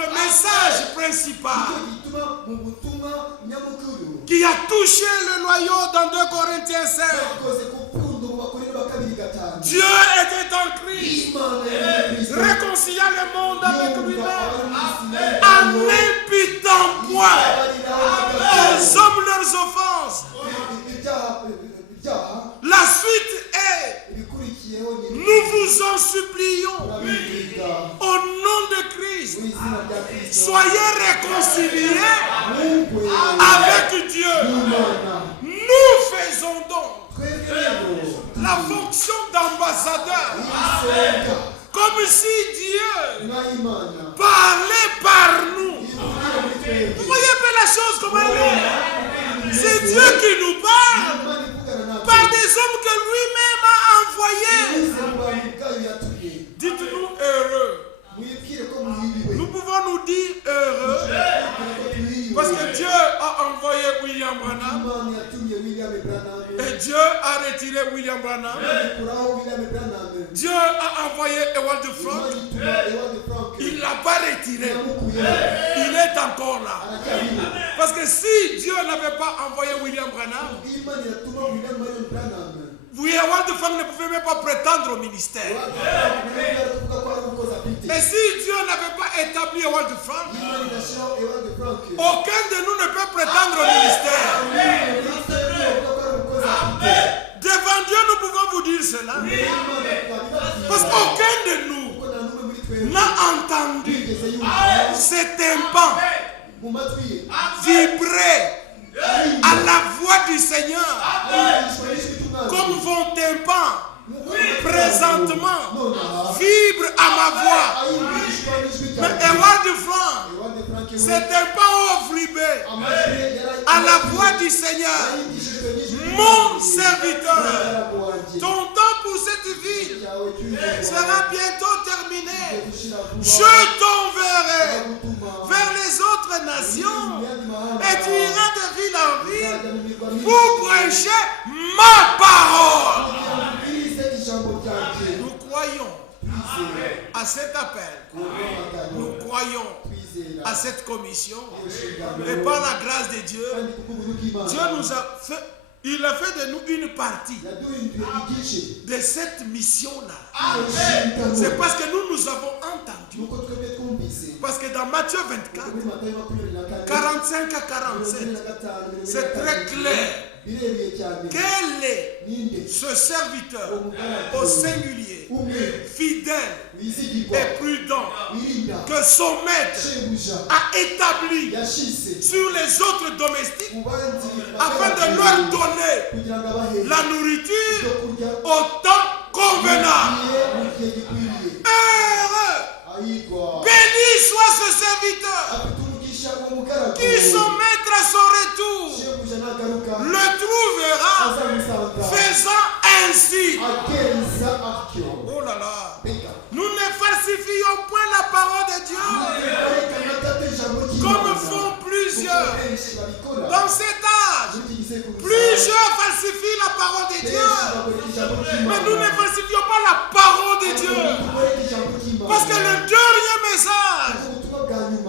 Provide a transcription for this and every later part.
le message principal qui a touché le noyau dans 2 Corinthiens 5. Dieu était en Christ, réconciliant le monde avec lui-même, en n'imputant point aux hommes leurs offenses. La suite est: nous vous en supplions, au nom de Christ, soyez réconciliés avec Dieu. Nous faisons donc la fonction d'ambassadeur, comme si Dieu parlait par nous. Vous voyez bien la chose comme elle est. C'est Dieu qui nous parle par des hommes que lui-même a envoyés. Dites-nous heureux. Nous pouvons nous dire heureux parce que Dieu a envoyé William Branham et Dieu a retiré William Branham. Dieu a envoyé Ewald Frank. Il ne l'a pas retiré. Il est encore là. Parce que si Dieu n'avait pas envoyé William Branham, Ewald Frank ne pouvait même pas prétendre au ministère. Et si Dieu n'avait pas établi Ewald Frank, aucun de nous ne peut prétendre au ministère. Devant Dieu, nous pouvons vous dire cela. Parce qu'aucun de nous n'a entendu ces tympans vibrer à la voix du Seigneur comme vos tympans présentement vibre à ma voix. Mais Ewald Frank, ces tympans ont vibré à la voix du Seigneur. Mon serviteur, ton temps pour cette ville sera bientôt terminé. Je t'enverrai vers les autres nations et tu iras de ville en ville pour prêcher ma parole. Nous croyons à cet appel. Nous croyons à cette commission. Et par la grâce de Dieu, Dieu nous a fait. Il a fait de nous une partie de cette mission-là. C'est parce que nous avons entendu. Parce que dans Matthieu 24, 45 à 47, c'est très clair. Quel est ce serviteur au singulier, fidèle et prudent que son maître a établi sur les autres domestiques afin de leur donner la nourriture au temps convenable? Heureux, béni soit ce serviteur qui son maître à son retour le trouvera faisant ainsi. Oh là là, nous ne falsifions point la parole de Dieu comme font plusieurs dans cet âge. Plusieurs falsifient la parole de Dieu, mais nous ne falsifions pas la parole de Dieu, parce que le dernier message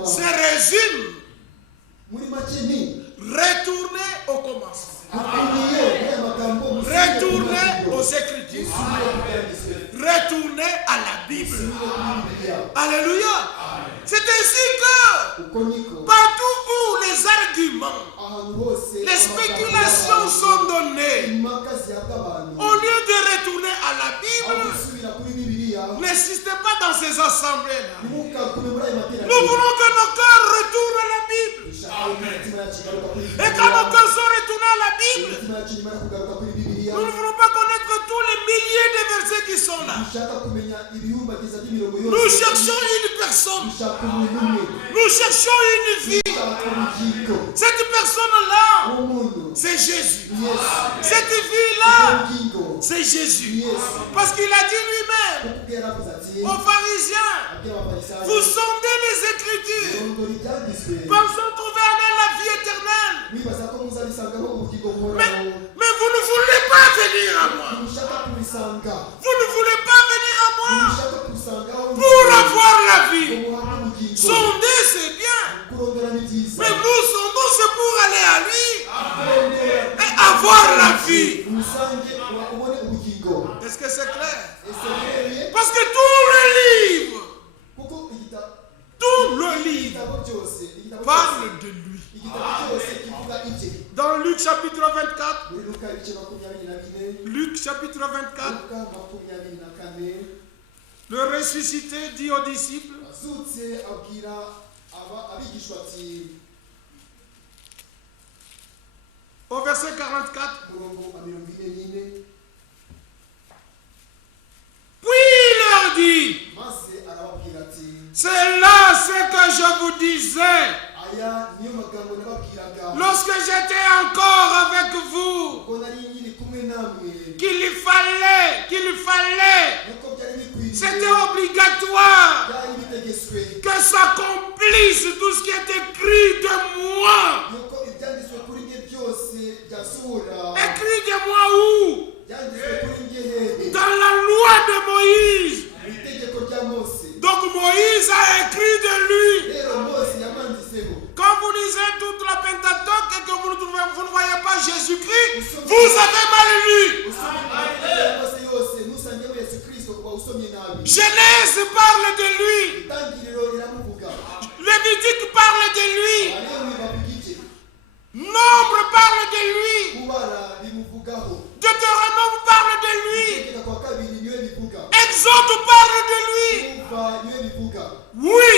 se résume: retournez au commencement, retournez aux Écritures, retournez à la Bible. Alléluia. C'est ainsi que partout où les arguments, les spéculations sont données, au lieu de retourner à la Bible, n'assistez pas dans ces assemblées-là. Nous voulons que nos cœurs retournent à la Bible. Et quand nos cœurs sont retournés à la Bible, nous ne voulons pas connaître tous les milliers de versets qui sont là. Nous cherchons une personne. Nous cherchons une vie. Cette personne-là, c'est Jésus. Cette vie-là, c'est Jésus. Parce qu'il a dit lui-même aux pharisiens: vous sondez les Écritures, pensant trouver en elles la vie éternelle. Mais vous ne voulez pas venir à moi. Vous ne voulez pas venir à moi pour avoir la vie. Sondez c'est clair. Parce que tout le livre parle de lui. Dans Luc chapitre 24, Luc chapitre 24, le ressuscité dit aux disciples, au verset 44, puis il leur dit, c'est là ce que je vous disais lorsque j'étais encore avec vous, qu'il fallait, c'était obligatoire que s'accomplisse tout ce qui est écrit de moi. Écrit de moi où? Dans la loi de Moïse. Donc Moïse a écrit de lui. Quand vous lisez toute la Pentateuque et que vous ne voyez pas Jésus-Christ, vous avez mal lu. Genèse parle de lui. Lévitique parle de lui. Nombre parle de lui. Deutéronome parle de lui. Exode parle de lui. Oui.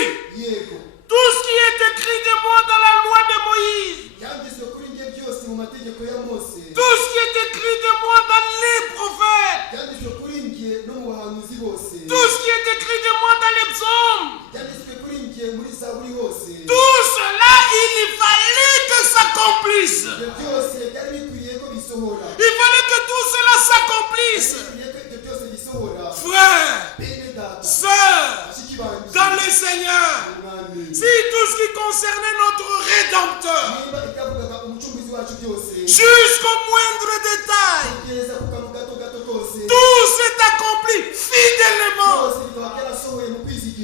Tout ce qui est écrit de moi dans la loi de Moïse. Tout ce qui est écrit de moi dans les prophètes. Tout ce qui est écrit de moi dans les psaumes. Tout cela, il fallait que s'accomplisse. Il fallait que tout cela s'accomplisse. Frères, sœurs, dans le Seigneur, si tout ce qui concernait notre Rédempteur, jusqu'au moindre détail, tout s'est accompli fidèlement.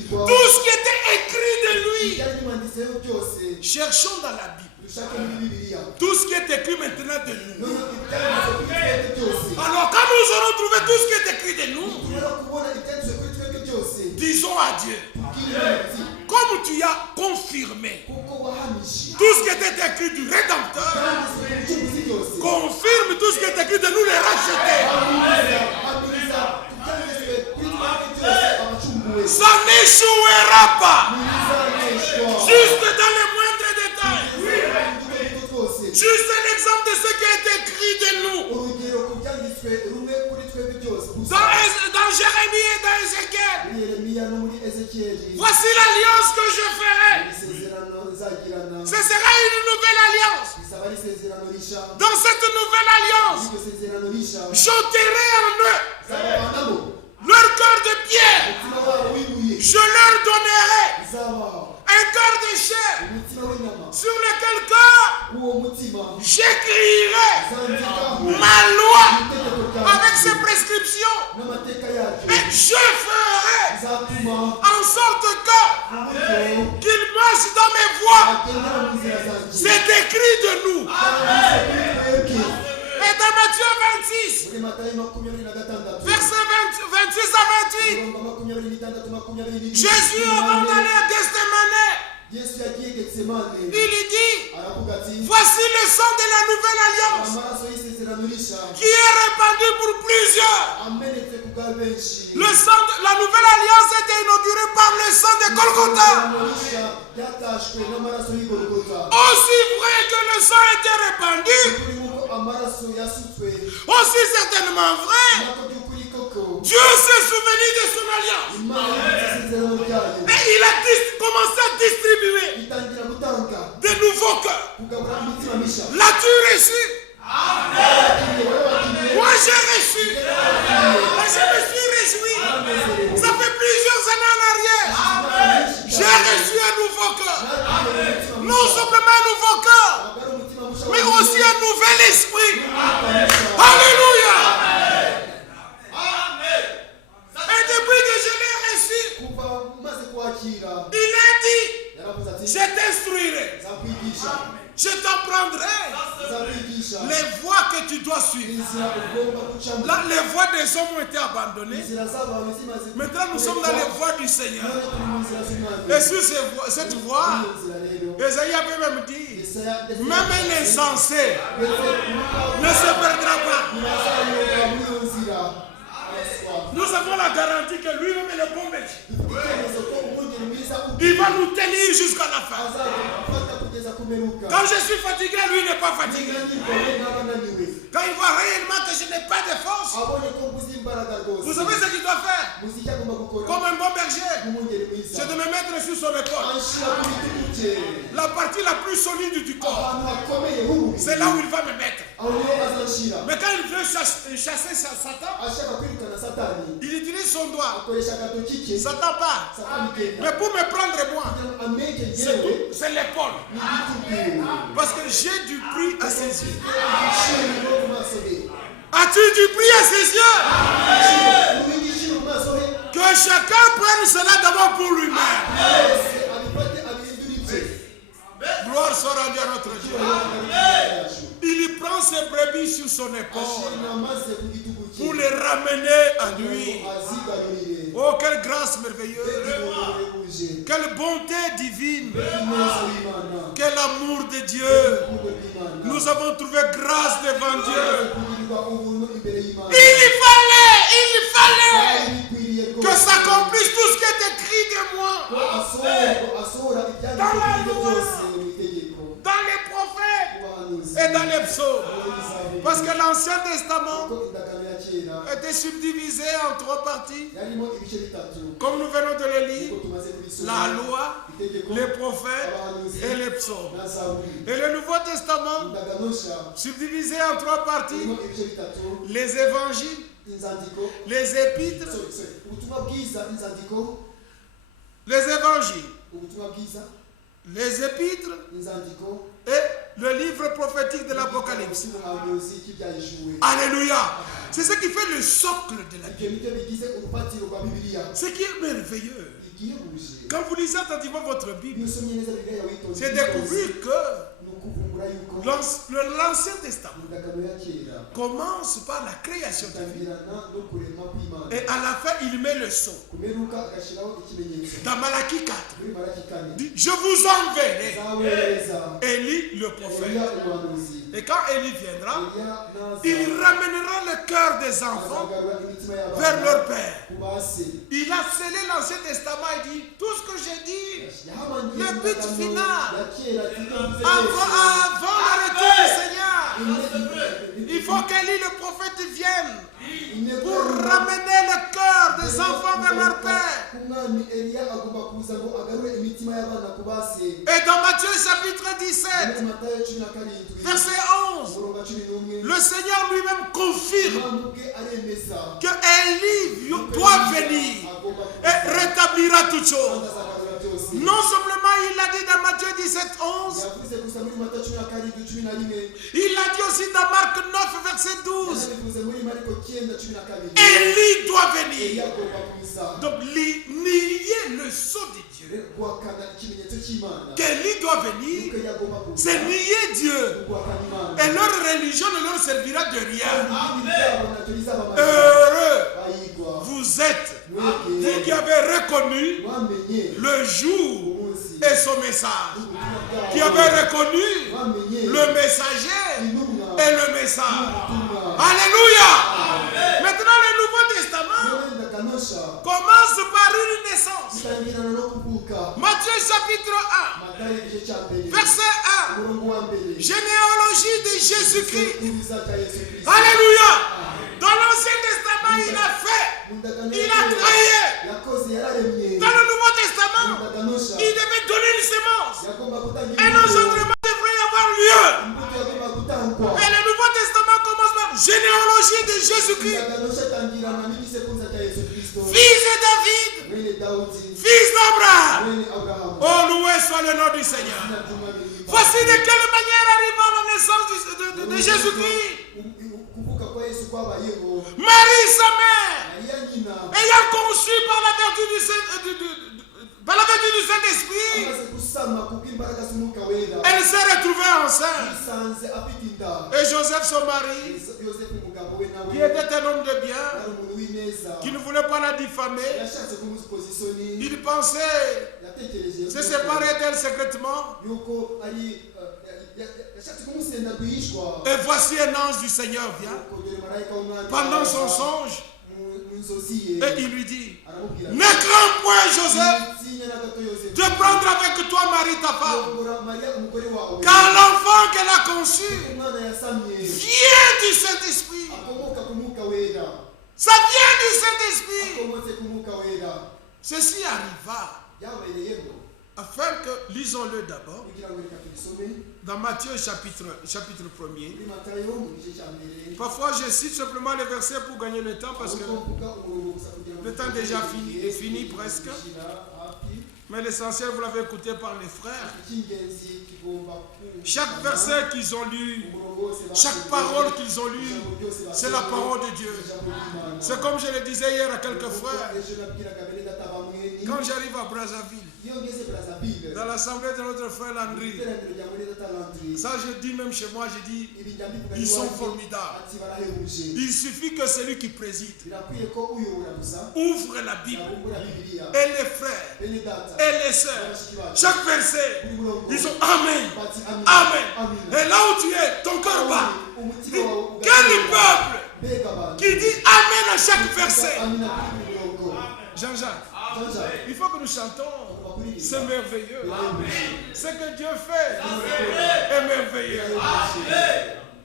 Tout ce qui était écrit de lui. Cherchons dans la Bible. Tout ce qui est écrit maintenant de nous. Alors quand nous aurons trouvé tout ce qui est écrit de nous, disons à Dieu, comme tu as confirmé tout ce qui était écrit du Rédempteur, confirme tout ce qui est écrit de nous, les racheter. Ça n'échouera pas. Juste dans les moindres détails. Juste l'exemple de ce qui est écrit de nous. Dans Jérémie et dans Ézéchiel. Voici l'alliance que je ferai. Ce sera une nouvelle alliance. Dans cette nouvelle alliance, j'ôterai en eux leur cœur de pierre. Je leur donnerai un cœur de chair sur lequel cœur j'écrirai ma loi avec ses prescriptions. Et je ferai en sorte qu'ils marchent dans mes voies. C'est écrit de nous. Et dans Matthieu 26, versets 26 à 28, Jésus, avant d'aller à Gethsémane, il dit, voici le sang de la nouvelle alliance qui est répandu pour plusieurs. Le sang de la nouvelle alliance était inaugurée par le sang de Golgotha. Aussi vrai que le sang était répandu, aussi certainement vrai, Dieu s'est souvenu de son alliance. Et il a commencé à distribuer de nouveaux cœurs. L'as-tu reçu? Moi j'ai reçu. Et je me suis réjoui. Ça fait plusieurs années en arrière. J'ai reçu un nouveau cœur. Non simplement un nouveau cœur, mais aussi un nouvel esprit. Alléluia. Et depuis que je l'ai reçu, il a dit, je t'instruirai, je t'apprendrai les voies que tu dois suivre. Les voies des hommes ont été abandonnées. Maintenant, nous sommes dans les voies du Seigneur. Et sur cette voie, Esaïe avait même dit, même un insensé ne se perdra pas. Nous avons la garantie que lui-même est le bon berger. Il va nous tenir jusqu'à la fin. Quand je suis fatigué, lui n'est pas fatigué. Quand il voit réellement que je n'ai pas de force, vous savez ce qu'il doit faire? Comme un bon berger, c'est de me mettre sur son épaule. La partie la plus solide du corps, c'est là où il va me mettre. Mais quand il veut chasser Satan, il utilise son doigt. Satan part. Mais pour me prendre moi, c'est l'épaule. Parce que j'ai du prix à ses yeux. As-tu du prix à ses yeux? Que chacun prenne cela d'abord pour lui-même. Gloire soit rendue à notre Dieu. Il prend ses brebis sur son épaule pour les ramener à lui. Oh, quelle grâce merveilleuse. Quelle bonté divine. Quel amour de Dieu. Nous avons trouvé grâce devant Dieu. Il fallait que s'accomplisse tout ce qui est écrit de moi. Dans la loi, dans les prophètes et dans les psaumes. Parce que l'Ancien Testament était subdivisé en 3 parties. Comme nous venons de le lire, la loi, les prophètes et les psaumes. Et le Nouveau Testament, subdivisé en 3 parties, les évangiles, les épîtres, les évangiles, les épîtres et le livre prophétique de l'Apocalypse. Alléluia. C'est ce qui fait le socle de la Bible. Ce qui est merveilleux. Quand vous lisez attentivement votre Bible, c'est découvrir que l'Ancien Testament commence par la création de Dieu. Et à la fin, il met le sceau. Dans Malachie 4, dit, je vous enverrai Élie le prophète. Et quand Élie viendra, il ramènera le cœur des enfants vers leur père. Il a scellé l'Ancien Testament et dit, tout ce que j'ai dit, le but final, avant le retour du Seigneur, il faut qu'Élie le prophète vienne pour ramener le cœur des enfants vers leur père. Et dans Matthieu chapitre 17, verset 11, le Seigneur lui-même confirme que Élie doit venir et rétablira toutes choses. Non simplement il l'a dit dans Matthieu 17, 11, il l'a dit aussi dans Marc 9, verset 12. Élie doit venir. Donc nier le sceau de Dieu, qu'Élie doit venir, c'est nier Dieu. Et leur religion ne leur servira de rien. Heureux vous êtes, vous qui avez reconnu le jour et son message, qui avez reconnu le messager et le message. Alléluia. Maintenant le Nouveau Testament commence par une naissance. Matthieu chapitre 1, verset 1, généalogie de Jésus-Christ. Alléluia. Dans l'Ancien Testament, il a fait, il a créé. Dans le Nouveau Testament, il devait donner une semence. Un engendrement devrait avoir lieu. Et le Nouveau Testament commence par généalogie de Jésus-Christ. Fils de David, fils d'Abraham. Oh, loué soit le nom du Seigneur. Voici de quelle manière arriva la naissance de Jésus-Christ. Marie, sa mère, ayant conçu par la vertu du Saint-Esprit, elle s'est retrouvée enceinte. Et Joseph, son mari, qui était un homme de bien, qui ne voulait pas la diffamer, il pensait se séparer d'elle secrètement. Et voici un ange du Seigneur vient pendant son songe. Et il lui dit, ne crains point, Joseph, de prendre avec toi Marie ta femme, car l'enfant qu'elle a conçu vient du Saint-Esprit. Ça vient du Saint-Esprit. Ceci arriva afin que, lisons-le d'abord, dans Matthieu chapitre 1er. Parfois je cite simplement les versets pour gagner le temps parce que le temps est déjà fini presque. Mais l'essentiel, vous l'avez écouté par les frères. Chaque verset qu'ils ont lu, chaque parole qu'ils ont lu, c'est la parole de Dieu. C'est comme je le disais hier à quelques frères. Quand j'arrive à Brazzaville, dans l'assemblée de notre frère Landry, ça je dis même chez moi, je dis, ils sont formidables. Il suffit que celui qui préside ouvre la Bible et les frères et les sœurs, chaque verset, ils sont Amen, Amen. Et là où tu es, ton cœur bat. Quel peuple qui dit Amen à chaque verset? Jean-Jacques, il faut que nous chantons. C'est merveilleux. Ce que Dieu fait est merveilleux.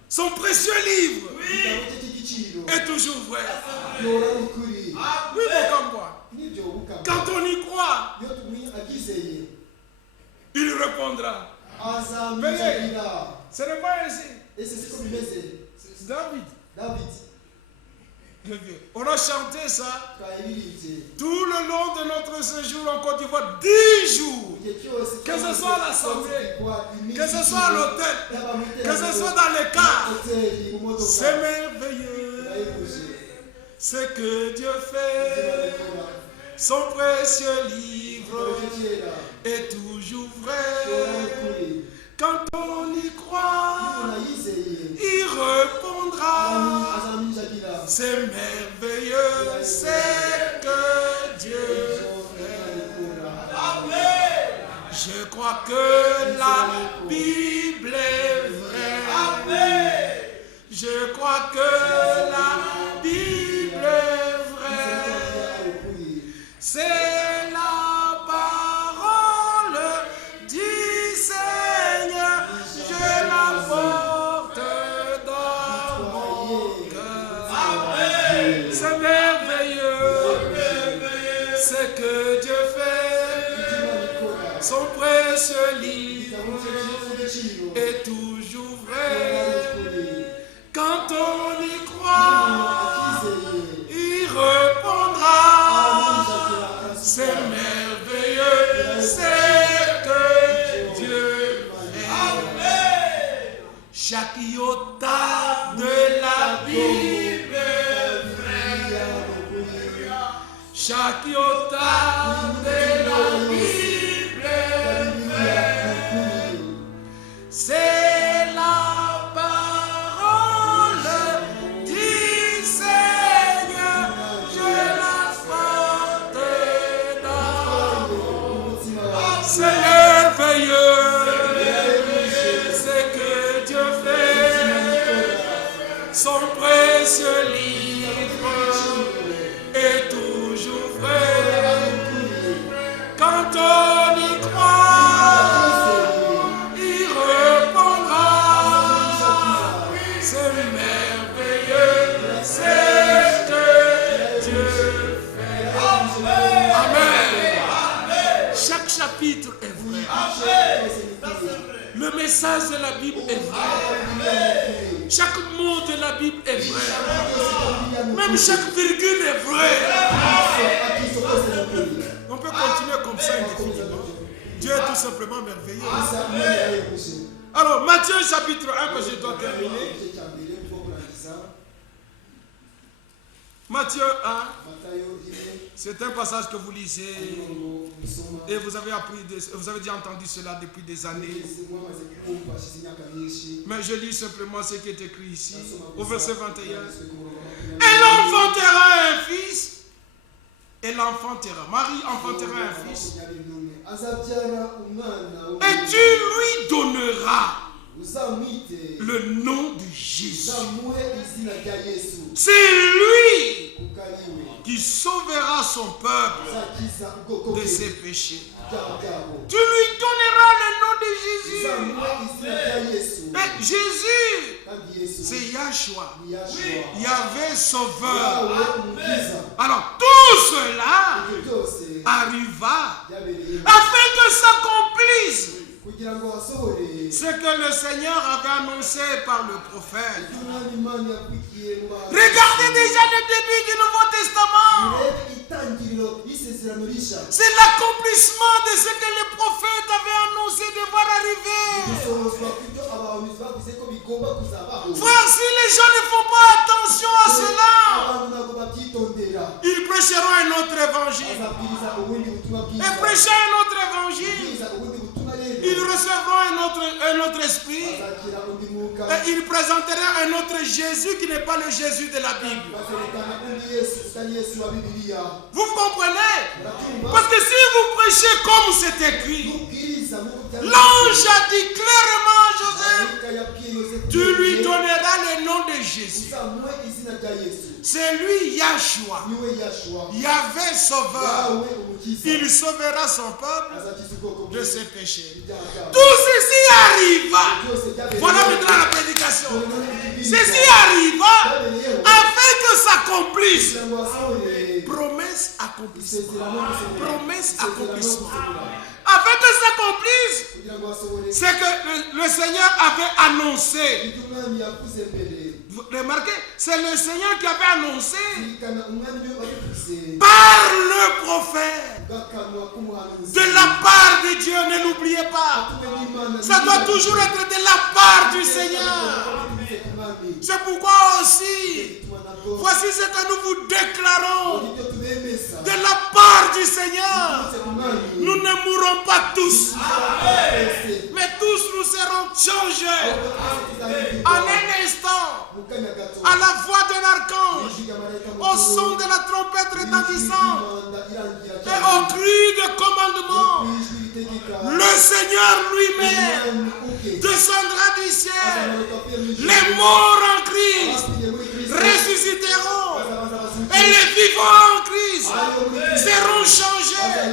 Son précieux livre est toujours vrai. Oui, mon combat. Quand on y croit, il répondra. Venez. Ce n'est pas ainsi. David. On a chanté ça tout le long de notre séjour en Côte d'Ivoire, 10 jours. Que ce soit à l'assemblée, que ce soit à l'hôtel, que ce soit dans les cars. C'est merveilleux ce que Dieu fait. Son précieux livre est toujours vrai. Quand on y croit, il répondra. C'est merveilleux, c'est que Dieu fait. Je crois que la Bible est vraie. Je crois que la Bible est vraie. C'est la parole du Seigneur. Je la porte dans mon cœur. C'est merveilleux ce que Dieu fait. Son précieux livre est toujours vrai. Quand on y croit, il répondra. C'est merveilleux, c'est que Dieu fait. Chaque iota de la Bible est vrai. Chaque iota de la Bible est vrai. C'est la parole du Seigneur. Je la porte dans mon cœur. C'est merveilleux ce que Dieu fait. Son précieux livre est toujours vrai. Quand on y croit, il répondra. C'est merveilleux, c'est que Dieu fait. Amen. Chaque chapitre est vrai. Le message de la Bible est vrai. Chaque mot de la Bible est vrai. Même chaque virgule est vrai. On peut continuer comme ça indéfiniment. Dieu est tout simplement merveilleux. Alors, Matthieu chapitre 1, que je dois terminer. Matthieu 1. C'est un passage que vous lisez et vous avez déjà entendu cela depuis des années. Mais je lis simplement ce qui est écrit ici, au verset 21. Elle enfantera un fils. Elle enfantera. Marie enfantera un fils. Et tu lui donneras le nom de Jésus. C'est lui qui sauvera son peuple de ses péchés. Tu lui donneras le nom de Jésus. Et Jésus, c'est Yahshua. Yahvé sauveur. Alors tout cela arriva afin que s'accomplisse ce que le Seigneur avait annoncé par le prophète. Regardez déjà le début du Nouveau Testament. C'est l'accomplissement de ce que le prophète avait annoncé devoir arriver. Frère, si les gens ne font pas attention à cela, ils prêcheront un autre évangile. Et prêchant un autre évangile, ils recevront un autre esprit. Et ils présenteront un autre Jésus qui n'est pas le Jésus de la Bible. Vous comprenez? Parce que si vous prêchez comme c'est écrit, l'ange a dit clairement à Joseph, tu lui donneras le nom de Jésus. C'est lui Yahshua. Yahvé sauveur. Il sauvera son peuple de ses péchés. Tout ceci arriva. Voilà maintenant la prédication. Ceci arriva afin que s'accomplisse. Promesse accomplissement. Promesse accomplissement. Afin que s'accomplisse, c'est que le Seigneur avait annoncé. Remarquez, c'est le Seigneur qui avait annoncé par le prophète. De la part de Dieu, ne l'oubliez pas. Ça doit toujours être de la part du Seigneur. C'est pourquoi aussi, voici ce que nous vous déclarons. De la part du Seigneur, nous ne mourrons pas tous. Mais tous nous serons changés en un instant. À la voix d'un archange, au son de la trompette retentissante et au cri de commandement, le Seigneur lui-même descendra du ciel. Les morts en Christ ressusciteront et les vivants en Christ seront changés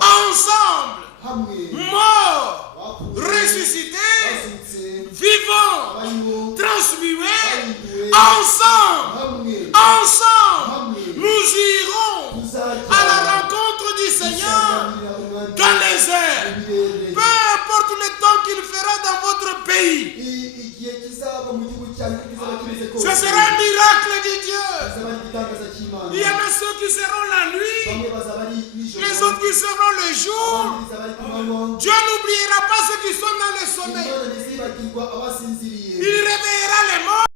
ensemble. Morts, ressuscités, vivants, transmués, ensemble, nous irons à la rencontre du Seigneur dans les airs. Peu importe le temps qu'il fera dans votre pays. Ce sera un miracle de Dieu. Il y en a ceux qui seront la nuit, les autres qui seront le jour. Dieu n'oubliera pas ceux qui sont dans le sommeil. Il réveillera les morts.